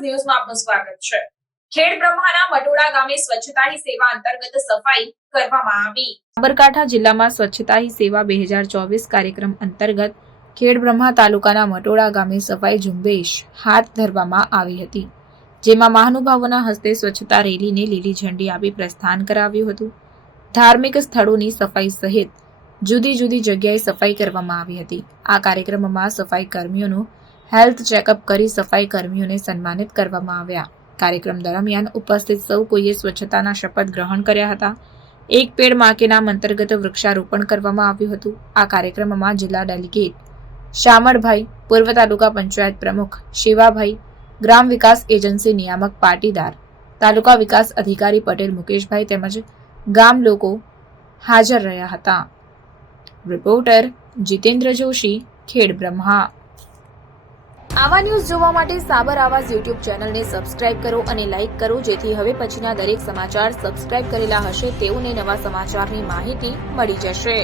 આપનું સ્વાગત છે. ખેડ બ્રહ્માના મટોડા ગામે સ્વચ્છતા હી સેવા અંતર્ગત સફાઈ કરવામાં આવી. સાબરકાંઠા જિલ્લામાં સ્વચ્છતા હી સેવા બે હજાર ચોવીસ કાર્યક્રમ અંતર્ગત ખેડ બ્રહ્મા તાલુકાના મટોડા ગામે સફાઈ ઝુંબેશ હાથ ધરવામાં આવી હતી. જેમાં મહાનુભાવોના હસ્તે સ્વચ્છતા રેલીને લીલી ઝંડી આપી પ્રસ્થાન કરાવ્યું હતું. ધાર્મિક સ્થળોની સફાઈ સહિત જુદી જુદી જગ્યાએ સફાઈ કરવામાં આવી હતી. આ કાર્યક્રમમાં સફાઈ કર્મીઓનું હેલ્થ ચેકઅપ કરી સફાઈ કર્મીઓને સન્માનિત કરવામાં આવ્યા. કાર્યક્રમ દરમિયાન ઉપસ્થિત સૌ કોઈએ સ્વચ્છતાના શપથ ગ્રહણ કર્યા હતા. એક પેડમાં નામ અંતર્ગત વૃક્ષારોપણ કરવામાં આવ્યું હતું. આ કાર્યક્રમમાં જિલ્લા ડેલિગેટ શામળભાઈ પૂર્વ તાલુકા પંચાયત પ્રમુખ શિવાભાઈ, ગ્રામ વિકાસ એજન્સી નિયામક પાટીદાર, તાલુકા વિકાસ અધિકારી પટેલ, મુકેશભાઈ તેમજ ગામ લોકો હાજર રહ્યા હતા. રિપોર્ટર જીતેન્દ્ર જોશી, ખેડ બ્રહ્મા. આવા ન્યૂઝ જોવા માટે સાબર આવાસ યુટ્યુબ ચેનલને સબસ્ક્રાઇબ કરો અને લાઇક કરો, જેથી હવે પછીના દરેક સમાચાર સબસ્ક્રાઇબ કરેલા હશે તેઓને નવા સમાચારની માહિતી મળી જશે.